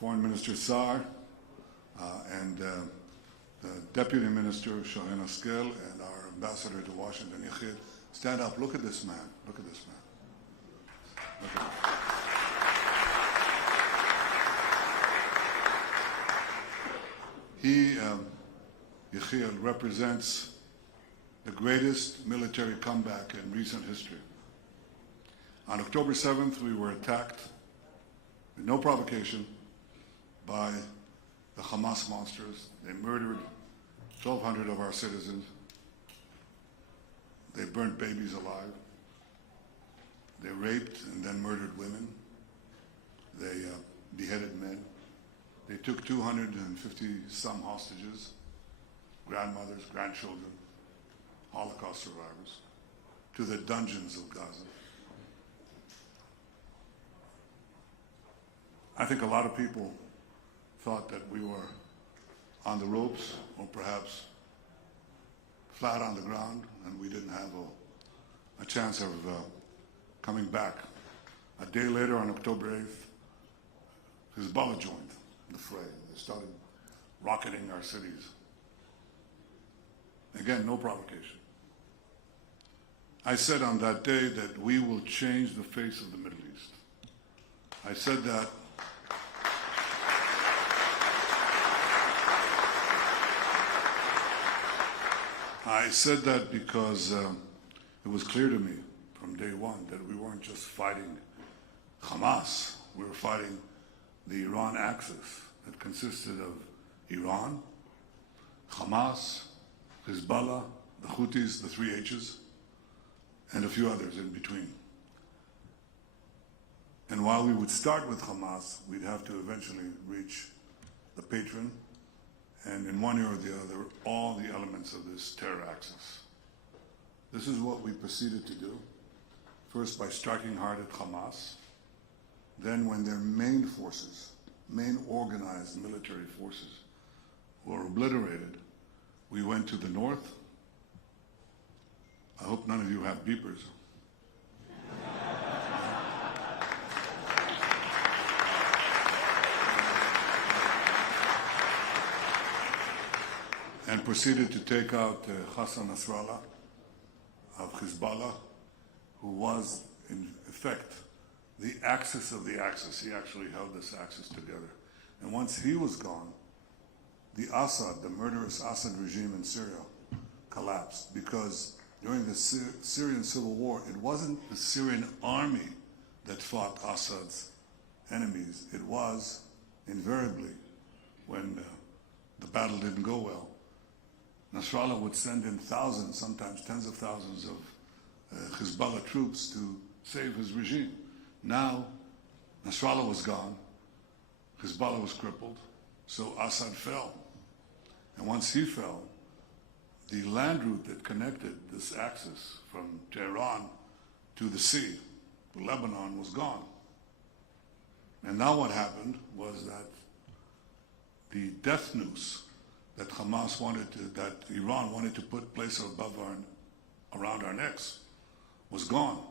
Foreign Minister Saar, and the Deputy Minister, Shareen Askel, and our Ambassador to Washington, Yechid. Stand up. Look at this man. Look at this man. Look at him. He, Yechiel, represents the greatest military comeback in recent history. On October 7th, we were attacked with no provocation by the Hamas monsters. They murdered 1,200 of our citizens. They burnt babies alive. They raped and then murdered women. They beheaded men. They took 250-some hostages, grandmothers, grandchildren, Holocaust survivors, to the dungeons of Gaza. I think a lot of people thought that we were on the ropes, or perhaps flat on the ground, and we didn't have a chance of coming back. A day later, on October 8th, Hezbollah joined the fray. They started rocketing our cities. Again, no provocation. I said on that day that we will change the face of the Middle East. I said that because it was clear to me from day one that we weren't just fighting Hamas. We were fighting the Iran axis that consisted of Iran, Hamas, Hezbollah, the Houthis, the three H's, and a few others in between. And while we would start with Hamas, we'd have to eventually reach the patron, and in one ear or the other, all the elements of this terror axis. This is what we proceeded to do, first by striking hard at Hamas, then when their main forces, main organized military forces, were obliterated, we went to the north. I hope none of you have beepers. And proceeded to take out Hassan Nasrallah of Hezbollah, who was, in effect, the axis of the axis. He actually held this axis together. And once he was gone, the Assad, the murderous Assad regime in Syria, collapsed, because during the Syrian civil war, it wasn't the Syrian army that fought Assad's enemies. It was, invariably, when the battle didn't go well, Nasrallah would send in thousands, sometimes tens of thousands of Hezbollah troops to save his regime. Now, Nasrallah was gone, Hezbollah was crippled, so Assad fell. And once he fell, the land route that connected this axis from Tehran to the sea, Lebanon, was gone. And now what happened was that the death noose that Hamas wanted to, that Iran wanted to place above around our necks, was gone.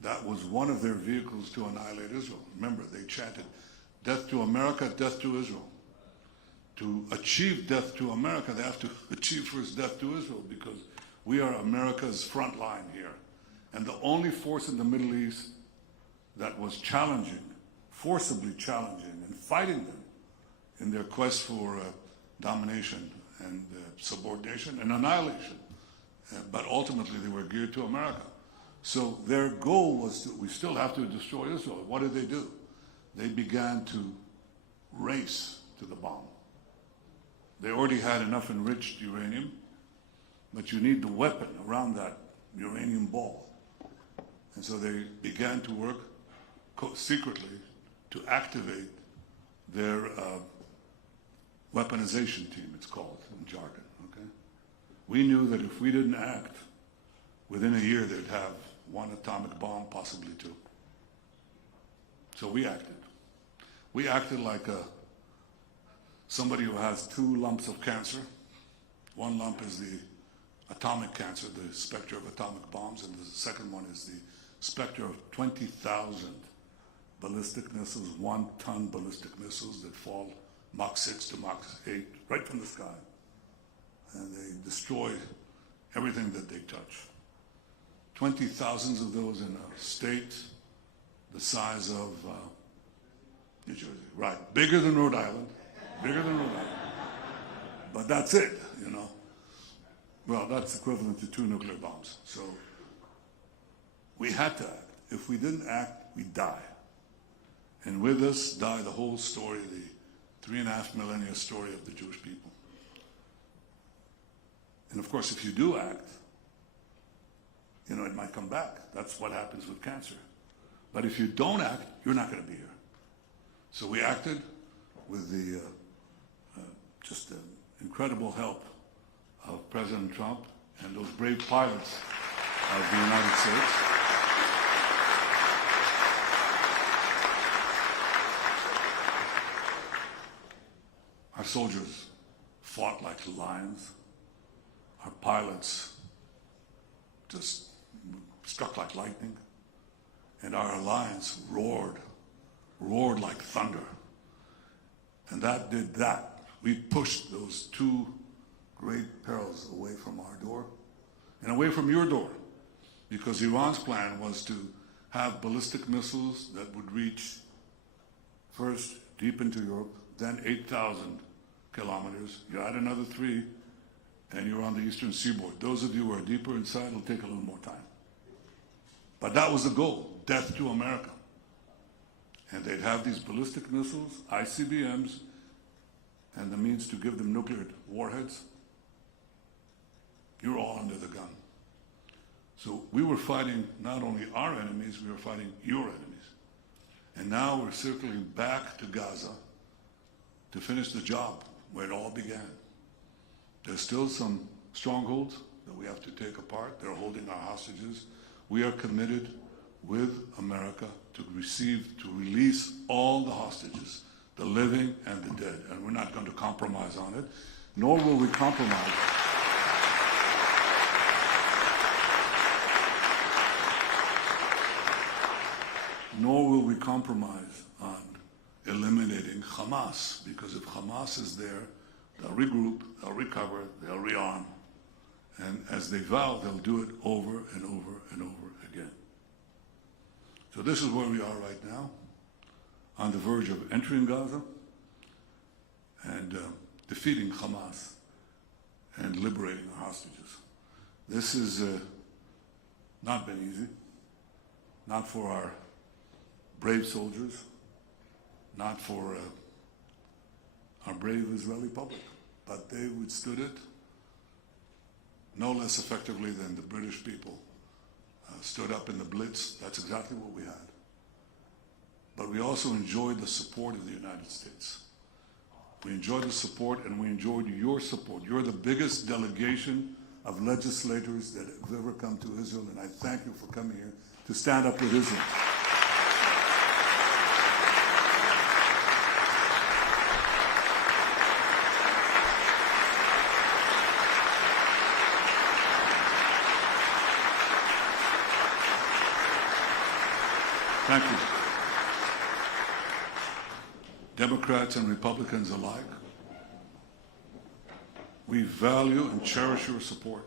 That was one of their vehicles to annihilate Israel. Remember, they chanted, "Death to America, death to Israel." To achieve death to America, they have to achieve first death to Israel, because we are America's front line here. And the only force in the Middle East that was challenging, forcibly challenging, and fighting them in their quest for domination and subordination and annihilation. But ultimately they were geared to America. So their goal was to, we still have to destroy Israel. What did they do? They began to race to the bomb. They already had enough enriched uranium, but you need the weapon around that uranium ball. And so they began to work secretly to activate their weaponization team, it's called in jargon. Okay? We knew that if we didn't act, within a year they'd have one atomic bomb, possibly two. So we acted. We acted like somebody who has two lumps of cancer. One lump is the atomic cancer, the specter of atomic bombs, and the second one is the specter of 20,000 ballistic missiles, 1-ton ballistic missiles that fall Mach 6 to Mach 8 right from the sky. And they destroy everything that they touch. 20,000 of those in a state the size of New Jersey. Right, bigger than Rhode Island, bigger than Rhode Island. But that's it, you know. Well, that's equivalent to 2 nuclear bombs. So we had to act. If we didn't act, we'd die. And with us died the whole story, the 3.5 millennia story of the Jewish people. And of course, if you do act, you know, it might come back. That's what happens with cancer. But if you don't act, you're not going to be here. So we acted with the just incredible help of President Trump and those brave pilots of the United States. Our soldiers fought like lions. Our pilots just struck like lightning. And our alliance roared like thunder. And that did that. We pushed those 2 great perils away from our door and away from your door, because Iran's plan was to have ballistic missiles that would reach first deep into Europe, then 8,000 kilometers. You add another 3, and you're on the eastern seaboard. Those of you who are deeper inside, it'll take a little more time. But that was the goal, death to America. And they'd have these ballistic missiles, ICBMs, and the means to give them nuclear warheads. You're all under the gun. So we were fighting not only our enemies, we were fighting your enemies. And now we're circling back to Gaza to finish the job where it all began. There's still some strongholds that we have to take apart. They're holding our hostages. We are committed with America to release all the hostages, the living and the dead. And we're not going to compromise on it, nor will we compromise. Nor will we compromise on eliminating Hamas, because if Hamas is there, they'll regroup, they'll recover, they'll rearm. And as they vow, they'll do it over and over and over again. So this is where we are right now, on the verge of entering Gaza and defeating Hamas and liberating our hostages. This has not been easy, not for our brave soldiers, not for our brave Israeli public, but they withstood it no less effectively than the British people stood up in the Blitz. That's exactly what we had. But we also enjoyed the support of the United States. We enjoyed the support, and we enjoyed your support. You're the biggest delegation of legislators that have ever come to Israel, and I thank you for coming here to stand up with Israel. Thank you. Democrats and Republicans alike, we value and cherish your support.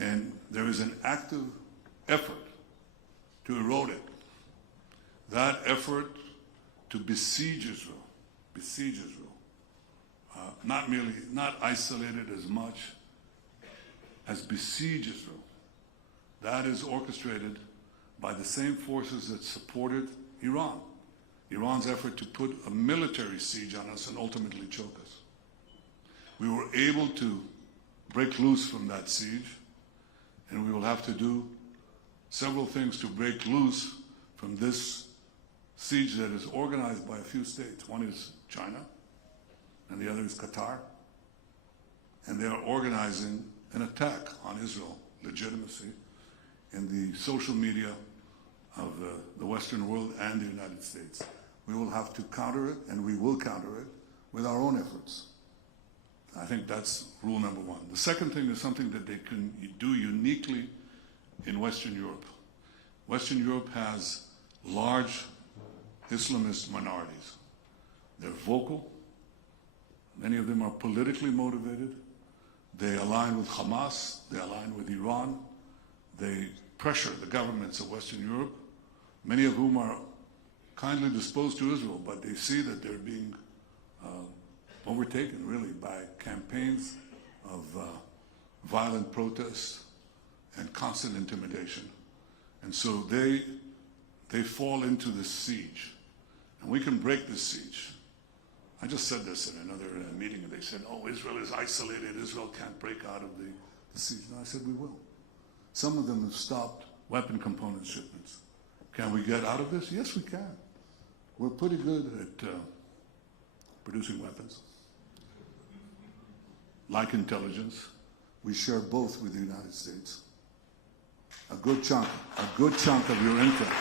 And there is an active effort to erode it. That effort to besiege Israel, not isolate it as much as besiege Israel. That is orchestrated by the same forces that supported Iran. Iran's effort to put a military siege on us and ultimately choke us. We were able to break loose from that siege, and we will have to do several things to break loose from this siege that is organized by a few states. One is China, and the other is Qatar. And they are organizing an attack on Israel legitimacy in the social media of the Western world and the United States. We will have to counter it, and we will counter it with our own efforts. I think that's rule number one. The second thing is something that they can do uniquely in Western Europe. Western Europe has large Islamist minorities. They're vocal. Many of them are politically motivated. They align with Hamas. They align with Iran. They pressure the governments of Western Europe, many of whom are kindly disposed to Israel, but they see that they're being overtaken, really, by campaigns of violent protests and constant intimidation. And so they fall into this siege. And we can break this siege. I just said this in another meeting, and they said, oh, Israel is isolated. Israel can't break out of the siege. And I said, we will. Some of them have stopped weapon component shipments. Can we get out of this? Yes, we can. We're pretty good at producing weapons. Like intelligence, we share both with the United States. A good chunk of your intel.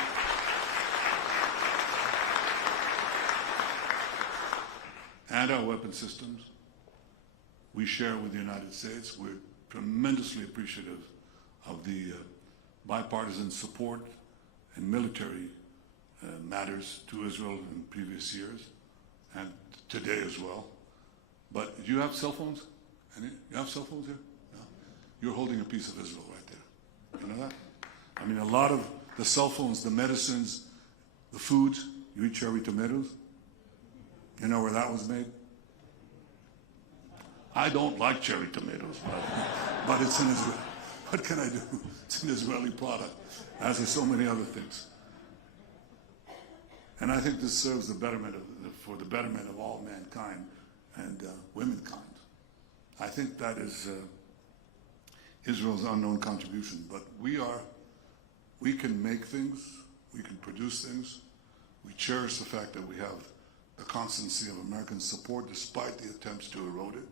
And our weapon systems, we share with the United States. We're tremendously appreciative of the bipartisan support in military matters to Israel in previous years and today as well. But do you have cell phones? You have cell phones here? No. You're holding a piece of Israel right there. You know that? I mean, a lot of the cell phones, the medicines, the foods, you eat cherry tomatoes? You know where that was made? I don't like cherry tomatoes, but it's in Israel. What can I do? It's an Israeli product, as are so many other things. And I think this serves for the betterment of all mankind and womankind. I think that is Israel's unknown contribution. But we can make things, we can produce things. We cherish the fact that we have the constancy of American support despite the attempts to erode it.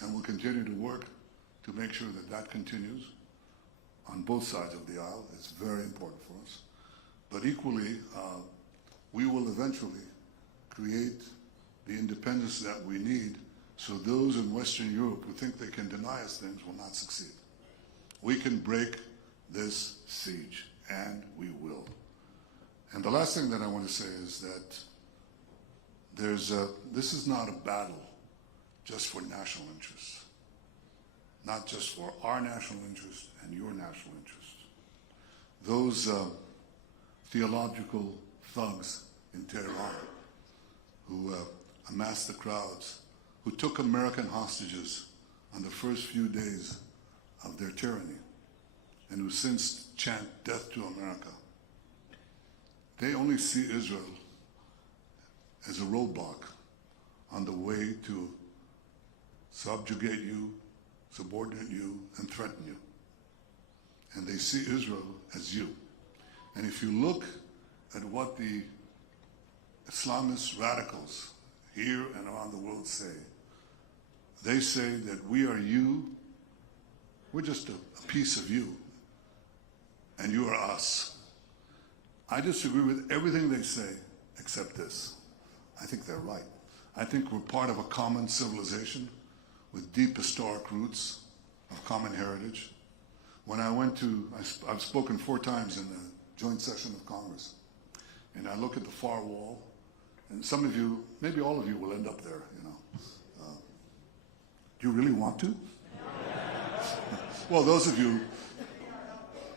And we'll continue to work to make sure that that continues on both sides of the aisle. It's very important for us. But equally, we will eventually create the independence that we need so those in Western Europe who think they can deny us things will not succeed. We can break this siege, and we will. And the last thing that I want to say is that this is not a battle just for national interest, not just for our national interest and your national interest. Those theological thugs in Tehran who amassed the crowds, who took American hostages on the first few days of their tyranny, and who since chant death to America, they only see Israel as a roadblock on the way to subjugate you, subordinate you, and threaten you. And they see Israel as you. And if you look at what the Islamist radicals here and around the world say, they say that we are you, we're just a piece of you, and you are us. I disagree with everything they say except this. I think they're right. I think we're part of a common civilization with deep historic roots of common heritage. When I went to, I've spoken 4 times in the joint session of Congress, and I look at the far wall, and some of you, maybe all of you will end up there, you know. Do you really want to? Well, those of you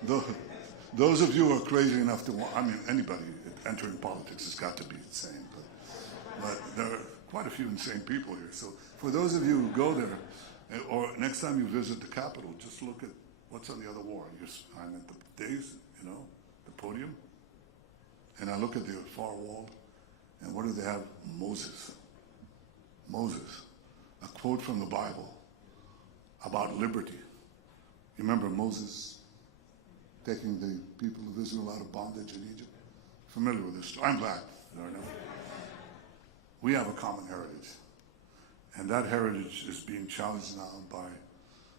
who are crazy enough to want, I mean, anybody entering politics has got to be insane, but there are quite a few insane people here. So for those of you who go there, or next time you visit the Capitol, just look at what's on the other wall. I'm at the days, you know, the podium, and I look at the far wall, and what do they have? Moses. Moses. A quote from the Bible about liberty. You remember Moses taking the people of Israel out of bondage in Egypt? Familiar with this story? I'm glad. We have a common heritage. And that heritage is being challenged now by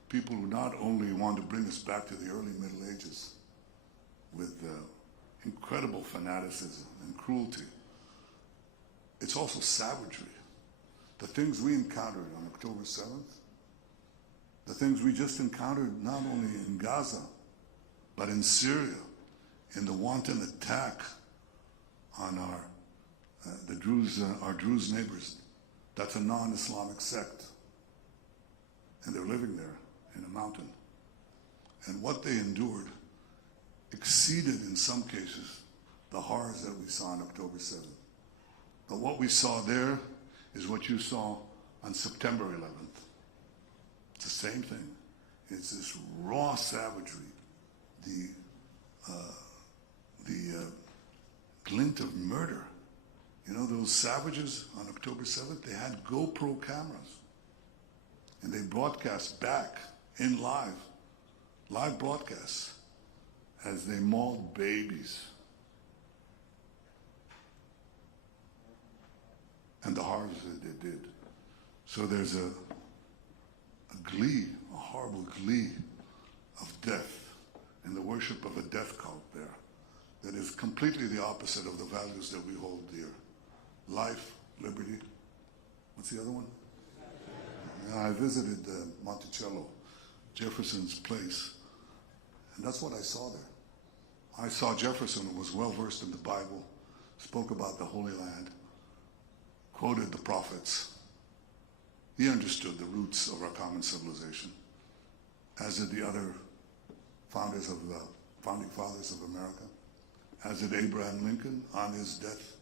people who not only want to bring us back to the early Middle Ages with incredible fanaticism and cruelty, it's also savagery. The things we encountered on October 7th, the things we just encountered not only in Gaza, but in Syria, in the wanton attack on the Druze, our Druze neighbors. That's a non-Islamic sect. And they're living there in a mountain. And what they endured exceeded, in some cases, the horrors that we saw on October 7th. But what we saw there is what you saw on September 11th. It's the same thing. It's this raw savagery, the glint of murder. You know, those savages on October 7th, they had GoPro cameras. And they broadcast back in live broadcasts, as they mauled babies. And the horrors that they did. So there's a glee, a horrible glee of death and the worship of a death cult there that is completely the opposite of the values that we hold dear. Life, liberty. What's the other one? I visited Monticello, Jefferson's place, and that's what I saw there. I saw Jefferson, who was well versed in the Bible, spoke about the Holy Land, quoted the prophets. He understood the roots of our common civilization, as did the other founding fathers of America, as did Abraham Lincoln on his death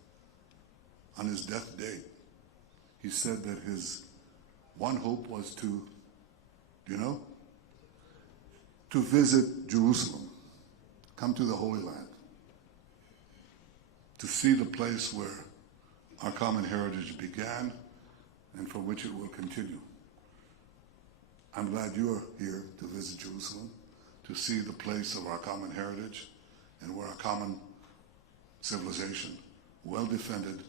day. He said that his one hope was to visit Jerusalem, come to the Holy Land, to see the place where our common heritage began and for which it will continue. I'm glad you're here to visit Jerusalem, to see the place of our common heritage and where our common civilization, well defended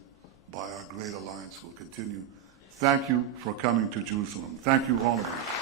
by our great alliance, will continue. Thank you for coming to Jerusalem. Thank you, all of you.